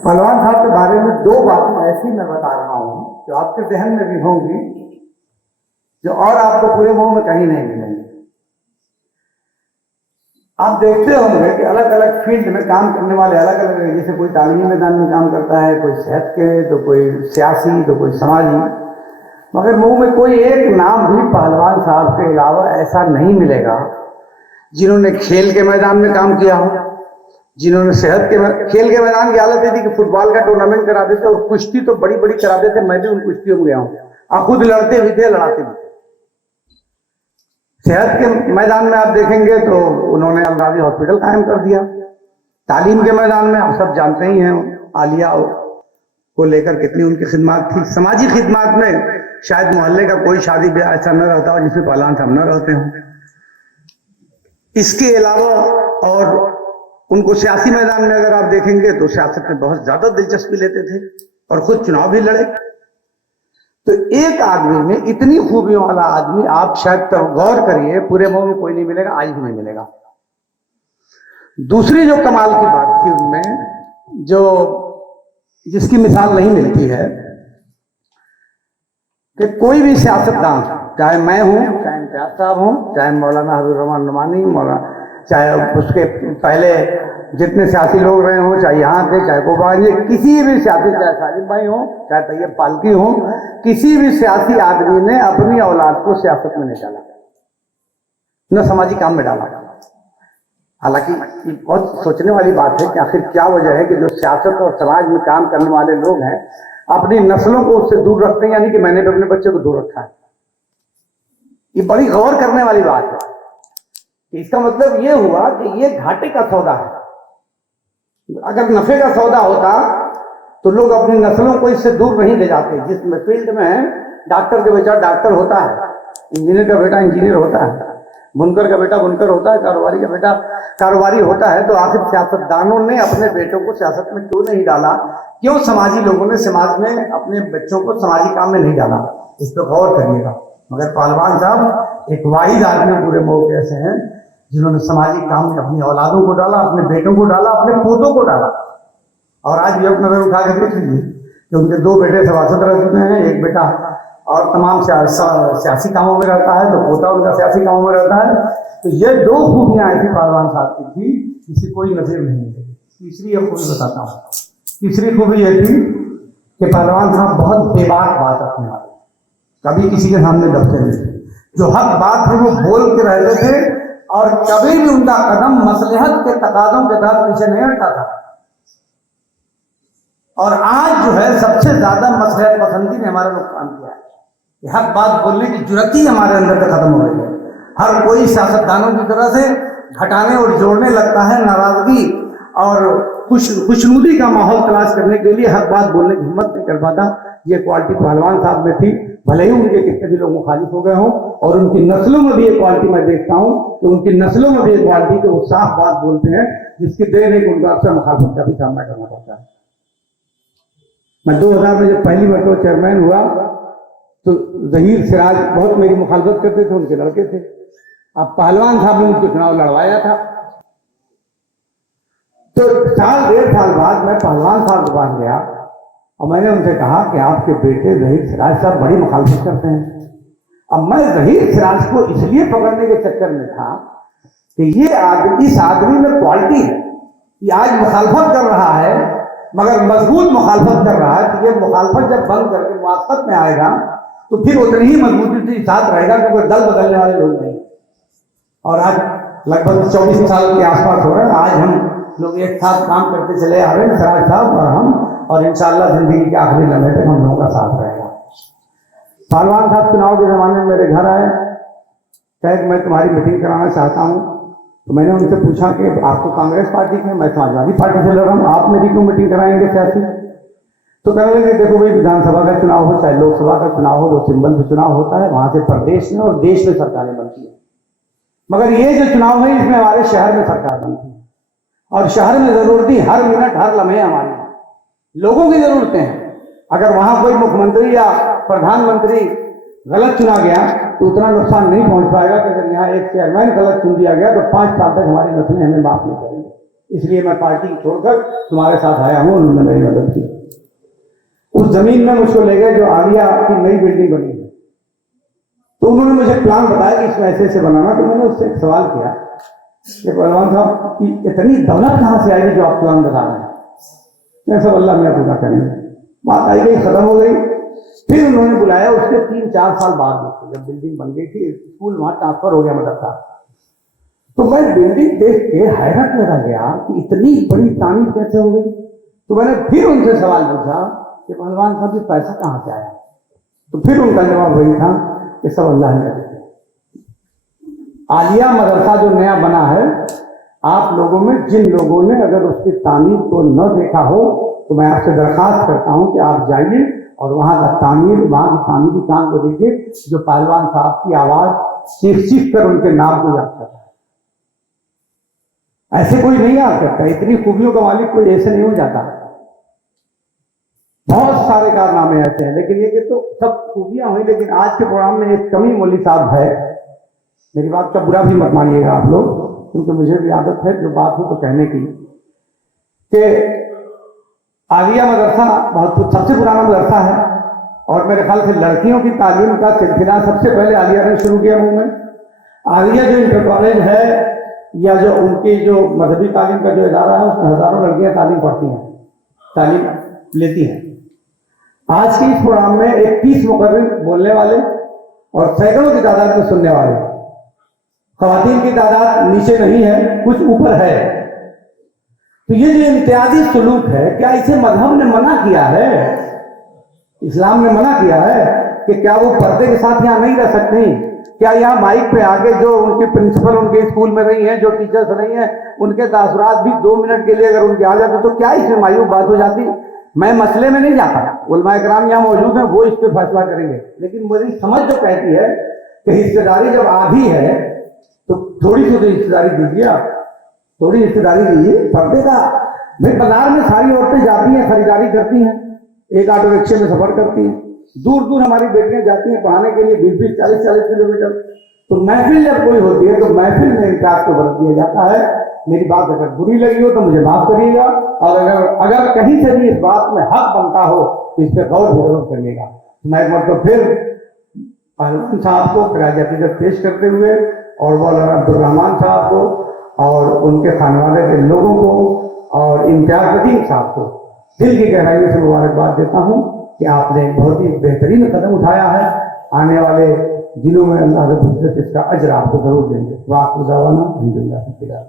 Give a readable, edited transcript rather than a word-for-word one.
पहलवान साहब के बारे में दो बातें ऐसी मैं बता रहा हूं जो आपके जहन में भी होंगी, जो और आपको पूरे मुंह में कहीं नहीं मिलेंगी। आप देखते होंगे कि अलग अलग फील्ड में काम करने वाले अलग अलग, जैसे कोई तालीमी मैदान में काम करता है, कोई सेहत के, तो कोई सियासी, तो कोई समाजी, मगर मुंह में कोई एक नाम भी पहलवान साहब के अलावा ऐसा नहीं मिलेगा जिन्होंने खेल के मैदान में काम किया हो, जिन्होंने सेहत के खेल के मैदान की हालत ये थी कि फुटबॉल का टूर्नामेंट करा देते और कुश्ती तो बड़ी बड़ी करा देते। मैं भी उन कुश्तियों में गया हूं और खुद लड़ते भी थे, लड़ाते भी थे। सेहत के मैदान में आप देखेंगे तो उन्होंने अमराजी हॉस्पिटल कायम कर दिया। तालीम के मैदान में आप सब जानते ही हैं आलिया को लेकर कितनी उनकी खिदमत थी। समाजी खिदमत में शायद मोहल्ले का कोई शादी ब्याह ऐसा न रहता हो जिसमें पहलवान साहब न रहते हों। इसके अलावा और उनको सियासी मैदान में अगर आप देखेंगे तो सियासत में बहुत ज्यादा दिलचस्पी लेते थे और खुद चुनाव भी लड़े। तो एक आदमी में इतनी खूबियों वाला आदमी आप शायद तो गौर करिए, पूरे मुंह में कोई नहीं मिलेगा, आज भी नहीं मिलेगा। दूसरी जो कमाल की बात थी उनमें, जो जिसकी मिसाल नहीं मिलती है, कि कोई भी सियासतदान, चाहे मैं हूं, चाहे इम्तियाज साहब हूं, चाहे मौलाना हबीब रहमान नुमानी, मौलाना, चाहे उसके पहले जितने सियासी लोग रहे हों, चाहे यहाँ थे, चाहे गोपाल, किसी भी सियासी, चाहे साजिद भाई हो, चाहे तैयब पालकी हो, किसी भी सियासी आदमी ने अपनी औलाद को सियासत में नहीं डाला, न समाजी काम में डाला। हालांकि बहुत सोचने वाली बात है कि आखिर क्या वजह है कि जो सियासत और समाज में काम करने वाले लोग हैं अपनी नस्लों को उससे दूर रखते हैं, यानी कि मैंने भी अपने बच्चे को दूर रखा है। ये बड़ी गौर करने वाली बात है। इसका मतलब ये हुआ कि ये घाटे का सौदा है। अगर नफे का सौदा होता तो लोग अपनी नस्लों को इससे दूर नहीं ले जाते। जिस फील्ड में डॉक्टर का बेटा डॉक्टर होता है, इंजीनियर का बेटा इंजीनियर होता है, बुनकर का बेटा बुनकर होता है, कारोबारी का बेटा कारोबारी होता है, तो आखिर सियासतदानों ने अपने बेटों को सियासत में क्यों नहीं डाला? क्यों समाजी लोगों ने समाज में अपने बच्चों को समाजी काम में नहीं डाला? इस पर गौर करिएगा। मगर पहलवान साहब एक वाहिद आदमी पूरे मौके ऐसे हैं जिन्होंने समाजी काम में अपनी औलादों को डाला, अपने बेटों को डाला, अपने पोतों को डाला। और आज भी अपना नजर उठा कर देख लीजिए कि उनके दो बेटे सभासद रह चुके हैं, एक बेटा और तमाम सियासी कामों में रहता है, तो पोता उनका सियासी कामों में रहता है। तो ये दो खूबियां ऐसी पहलवान साहब की थी जिसे कोई नजीर नहीं मिलेगी। तीसरी अब खूबी बताता हूँ। तीसरी खूबी ये थी कि पहलवान साहब बहुत बेबाक बात रखने वाले, कभी किसी के सामने दबते नहीं। जो हक बात है वो बोल के रहते थे और कभी भी उनका कदम मसलहत के तकादों के तहत पीछे नहीं हटता था। और आज जो है सबसे ज्यादा मसलहत पसंदी ने हमारा नुकसान किया है। हक बात बोलने की जुर्रत ही हमारे अंदर से खत्म हो गई है। हर कोई सियासतदानों की तरह से घटाने और जोड़ने लगता है, नाराजगी और खुशनुदी का माहौल तलाश करने के लिए हक बात बोलने की हिम्मत नहीं कर पाता। ये क्वालिटी पहलवान साहब में थी, भले ही उनके कितने भी लोग मुखालिफ हो गए हों। और उनकी नस्लों में भी ये क्वालिटी मैं देखता हूँ कि उनकी नस्लों में भी ये क्वालिटी, वो साफ बात बोलते हैं जिसकी देर है कि उनका अक्सर मुखालफत का भी सामना करना पड़ता है। मैं 2000 में जब पहली मरतबा चेयरमैन हुआ तो जहीर सिराज बहुत मेरी मुखालफत करते थे, उनके लड़के थे। अब पहलवान साहब ने मुझको चुनाव लड़वाया था, तो साल डेढ़ साल बाद मैं पहलवान साहब के पास गया और मैंने उनसे कहा कि आपके बेटे जहीर सिराज साहब बड़ी मुखालफत करते हैं। अब मैं जहीर सिराज को इसलिए पकड़ने के चक्कर में था कि ये आदमी, इस आदमी में क्वालिटी है। ये आज मुखालफत कर रहा है मगर मजबूत मुखालफत कर रहा है, तो ये मुखालफत जब बंद करके मुआफ़क़त में आएगा तो फिर उतनी ही मजबूती से साथ रहेगा, क्योंकि दल बदलने वाले लोग नहीं। और आज लगभग 24 साल के आसपास हो रहे हैं, आज हम लोग एक साथ काम करते चले आ रहे हैं, सिराज साहब और हम, और इंशाअल्लाह जिंदगी के आखिरी लम्हे तक हम लोगों का साथ रहेगा। पहलवान साहब चुनाव के जमाने में मेरे घर आए, कहे मैं तुम्हारी मीटिंग कराना चाहता हूँ। तो मैंने उनसे पूछा कि आप तो कांग्रेस पार्टी के, मैं समाजवादी पार्टी से लड़ रहा हूँ, आप मेरी क्यों मीटिंग कराएंगे सियासी? तो कहने लगे देखो भाई, विधानसभा का चुनाव हो चाहे लोकसभा का चुनाव हो, वो सिंबल पे चुनाव होता है, वहां से प्रदेश में और देश में सरकारें बनती है। मगर ये जो चुनाव है इसमें हमारे शहर में सरकार बनती है, और शहर में जरूरती हर मिनट हर लम्हे हमारे लोगों की जरूरतें हैं। अगर वहां कोई मुख्यमंत्री या प्रधानमंत्री गलत चुना गया तो उतना नुकसान नहीं पहुंच पाएगा कि अगर यहाँ एक चेयरमैन गलत चुन दिया गया तो 5 साल तक हमारी नस्लें हमें माफ नहीं करेंगे। इसलिए मैं पार्टी छोड़कर तुम्हारे साथ आया हूँ। उन्होंने मेरी मदद की। उस जमीन में मुझको ले गए जो आलिया की नई बिल्डिंग बनी है। तो उन्होंने मुझे प्लान बताया कि इसमें ऐसे ऐसे बनाना। तो मैंने उससे एक सवाल किया कि पहलवान साहब कि इतनी दौलत कहाँ से आई जो आप प्लान बता रहे हैं? मैं सब अल्लाह मेरा पूरा करेंगे। बात आई गई, खत्म हो गई। फिर उन्होंने बुलाया उसके 3-4 साल बाद, जब बिल्डिंग बन गई थी, स्कूल वहां ट्रांसफर हो गया मदरसा। तो मैं बिल्डिंग देख के हैरत में रह गया कि इतनी बड़ी तामीर कैसे हो गई। तो मैंने फिर उनसे सवाल पूछा कि पहलवान साहब ये पैसा कहाँ से आया? तो फिर उनका जवाब वही था कि सब अल्लाह ने दिया। आलिया मदरसा जो नया बना है, आप लोगों में जिन लोगों ने अगर उसकी तामीर को न देखा हो तो मैं आपसे दरखास्त करता हूं कि आप जाइए और वहां का तामीर, वहां की तामीरी काम को देखिए, जो पहलवान साहब की आवाज चीख चीख कर उनके नाम को याद करता है। ऐसे कोई नहीं याद करता। इतनी खूबियों का मालिक कोई ऐसे नहीं हो जाता। बहुत सारे कारनामे ऐसे हैं, लेकिन ये कि तो सब खूबियां हुई। लेकिन आज के प्रोग्राम में एक कमी मौली साहब है। मेरी बात का बुरा भी मत मानिएगा आप लोग, क्योंकि मुझे भी आदत है जो बात हो तो कहने की, कि आलिया मदरसा बहुत सबसे पुराना मदरसा है और मेरे ख्याल से लड़कियों की तालीम का सिलसिला सबसे पहले आलिया ने शुरू किया। मुंह में आलिया जो इंटर कॉलेज है या जो उनकी जो मजहबी तालीम का जो इदारा है, उसमें हजारों लड़कियां तालीम पढ़ती हैं, तालीम लेती हैं। आज के इस प्रोग्राम में 21 मुकर्रिर बोलने वाले और सैकड़ों की तादाद में सुनने वाले। ख़वातीन की तादाद नीचे नहीं है, कुछ ऊपर है। तो ये जो इम्तियाजी सुलूक है, क्या इसे मजहब ने मना किया है? इस्लाम ने मना किया है कि क्या वो पर्दे के साथ यहाँ नहीं रह सकती? क्या यहाँ माइक पे आके जो उनकी प्रिंसिपल उनके स्कूल में रही हैं, जो टीचर्स रही हैं, उनके तासुरात भी 2 मिनट के लिए अगर उनके आ जाते तो क्या इसमें मायूब बात हो जाती? मैं मसले में नहीं जाता, उलमा इकराम यहाँ मौजूद हैं, वो इस पे फैसला करेंगे। लेकिन मेरी समझ जो कहती है कि हिस्सेदारी जब आधी है तो थोड़ी सी हिस्सेदारी दीजिए, आप थोड़ी हिस्सेदारी दीजिए पर्दे का। भाई बाजार में सारी औरतें जाती हैं, खरीदारी करती हैं, एक ऑटो रिक्शे में सफर करती हैं, दूर दूर हमारी बेटियां जाती हैं पढ़ाने के लिए 20-20, 40-40 किलोमीटर। तो महफिल जब कोई होती है तो महफिल में इम्तियाज को बरत दिया जाता है। मेरी बात अगर बुरी लगी हो तो मुझे माफ करिएगा, और अगर कहीं से भी इस बात में हक बनता हो तो इस पर गौर जरूर करिएगा। मैं एक मतलब फिर पहलवान साहब को खराज अकीदत पेश करते हुए और मौलाना अब्दुर्रहमान साहब को और उनके खानवाले के लोगों को और इम्तियाज नदीम साहब को दिल की गहराई से मुबारकबाद देता हूँ कि आपने बहुत ही बेहतरीन कदम उठाया है। आने वाले दिनों में अल्लाह रब्बुल इज्जत इसका अजर आपको जरूर देंगे। वाक़ अल्हम्दुलिल्लाह।